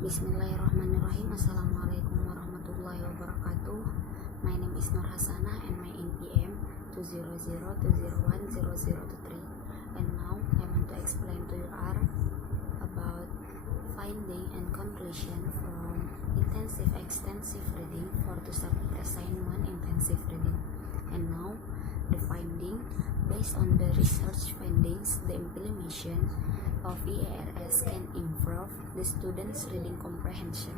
Bismillahirrahmanirrahim. Assalamualaikum warahmatullahi wabarakatuh. My name is Nur Hasanah and my NPM 20020010023. And now I want to explain to you about finding and conclusion from intensive extensive reading for to submit assignment intensive reading. And now the finding based on the research findings, the implementation of EARS can improve the students' reading comprehension.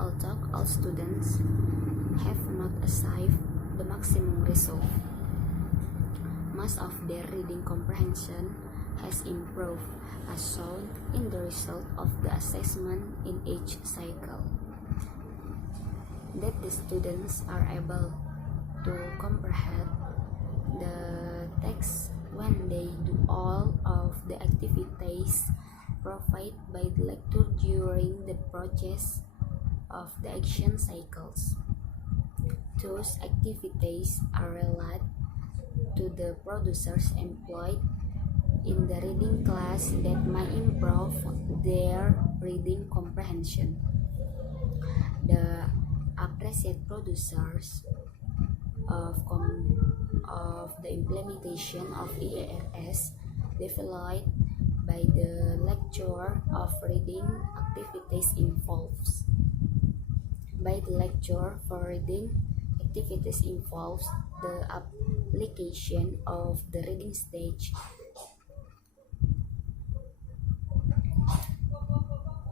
Although all students have not achieved the maximum result, most of their reading comprehension has improved as shown in the result of the assessment in each cycle. That the students are able to comprehend the text when they do all of the activities provided by the lecture during the process of the action cycles. Those activities are related to the producers employed in the reading class that may improve their reading comprehension. The appreciate producers of the implementation of EARS developed by the lecture of reading activities involves. By the lecture for reading activities involves the application of the reading stage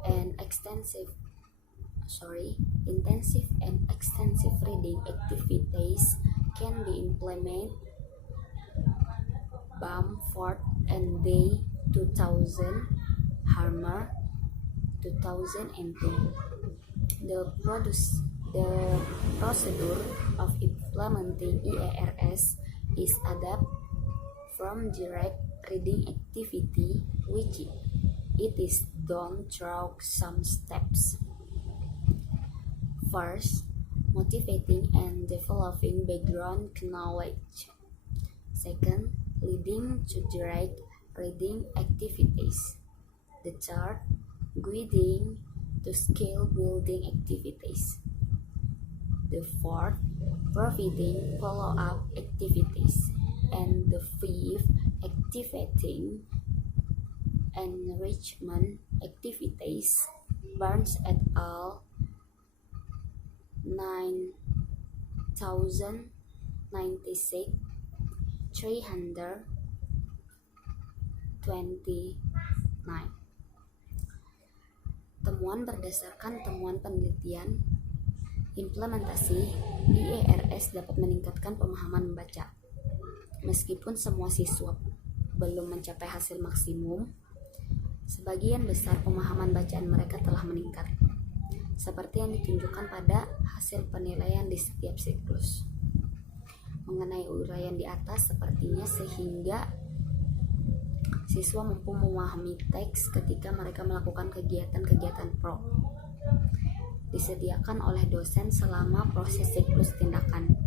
and intensive and extensive reading activities can be implemented. Bamford and Day 2000, Harmer 2002. The procedure of implementing EARS is adapted from direct reading activity, which it is done through some steps. First, motivating and developing background knowledge. Second, leading to direct reading activities. The third, guiding to skill building activities. The fourth, providing follow-up activities. And the fifth, activating enrichment activities. Burns et al. 9096 329. Temuan berdasarkan temuan penelitian, implementasi EARS dapat meningkatkan pemahaman membaca. Meskipun semua siswa belum mencapai hasil maksimum, sebagian besar pemahaman bacaan mereka telah meningkat, seperti yang ditunjukkan pada hasil penilaian di setiap siklus. Mengenai uraian di atas sepertinya sehingga siswa mampu memahami teks ketika mereka melakukan kegiatan-kegiatan pro disediakan oleh dosen selama proses siklus tindakan.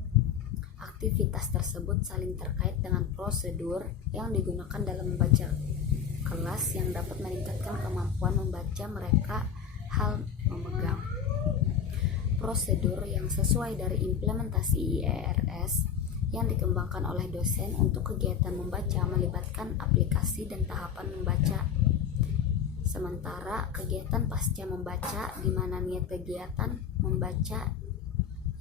Aktivitas tersebut saling terkait dengan prosedur yang digunakan dalam membaca kelas yang dapat meningkatkan kemampuan membaca mereka. Hal memegang prosedur yang sesuai dari implementasi EARS yang dikembangkan oleh dosen untuk kegiatan membaca melibatkan aplikasi dan tahapan membaca. Sementara kegiatan pasca membaca di mana niat kegiatan membaca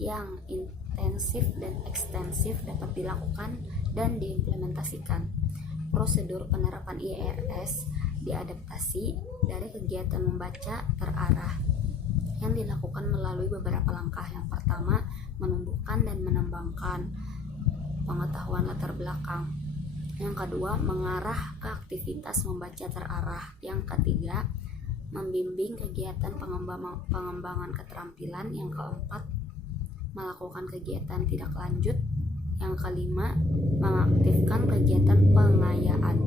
yang intensif dan ekstensif dapat dilakukan dan diimplementasikan. Prosedur penerapan EARS diadaptasi dari kegiatan membaca terarah yang dilakukan melalui beberapa langkah. Yang pertama, menumbuhkan dan mengembangkan pengetahuan latar belakang. Yang kedua, mengarah ke aktivitas membaca terarah. Yang ketiga, membimbing kegiatan pengembangan keterampilan. Yang keempat, melakukan kegiatan tidak lanjut. Yang kelima, mengaktifkan kegiatan pengayaan.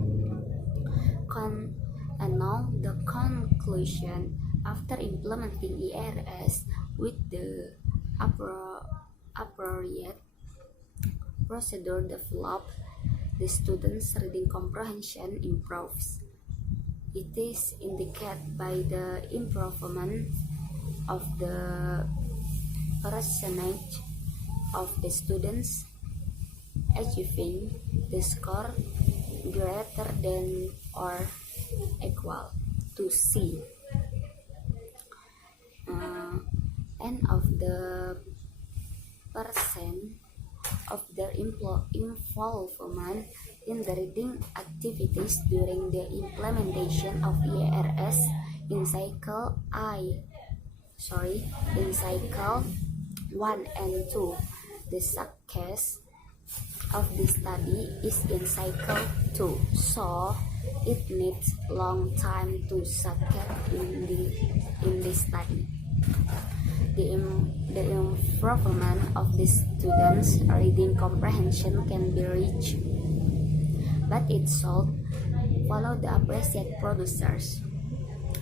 And now the conclusion after implementing EARS with the appropriate procedure developed, the students' reading comprehension improves. It is indicated by the improvement of the percentage of the students achieving the score greater than or equal to C, and of the percent of their involvement in the reading activities during the implementation of ERS in cycle 1 and 2. The success of this study is in cycle 2, so it needs long time to succeed in this study. The improvement of the students' reading comprehension can be reached, but it should follow the appreciate producers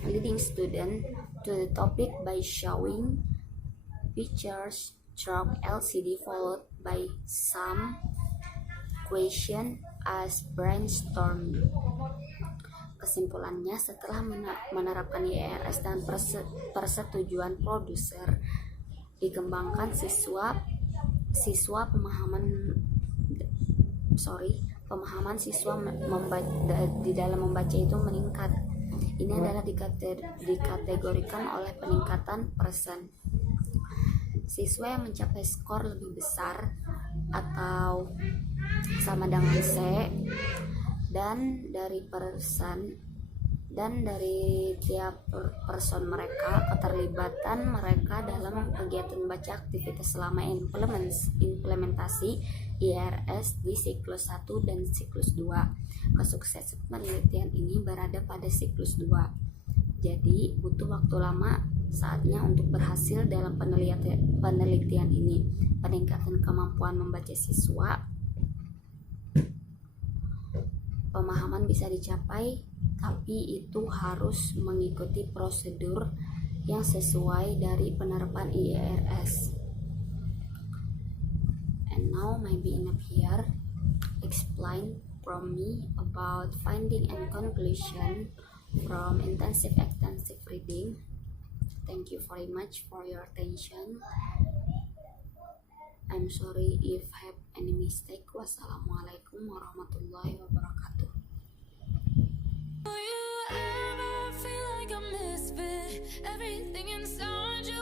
leading students to the topic by showing pictures through LCD followed by some question as brainstorming. Kesimpulannya, setelah menerapkan IERS dan persetujuan produser, dikembangkan pemahaman siswa di dalam membaca itu meningkat. Ini adalah dikategorikan oleh peningkatan persen. Siswa yang mencapai skor lebih besar atau sama dengan C dan dari tiap person mereka, keterlibatan mereka dalam kegiatan membaca aktivitas selama implementasi IRS di siklus 1 dan siklus 2. Kesuksesan penelitian ini berada pada siklus 2. Jadi butuh waktu lama saatnya untuk berhasil dalam penelitian ini. Peningkatan kemampuan membaca siswa, pemahaman bisa dicapai, tapi itu harus mengikuti prosedur yang sesuai dari penerapan IERS. And now maybe enough here explain from me about finding and conclusion from intensive extensive reading. Thank you very much for your attention. I'm sorry if have any mistake. Wassalamualaikum warahmatullahi wabarakatuh. Do you ever feel like a misfit? Everything inside you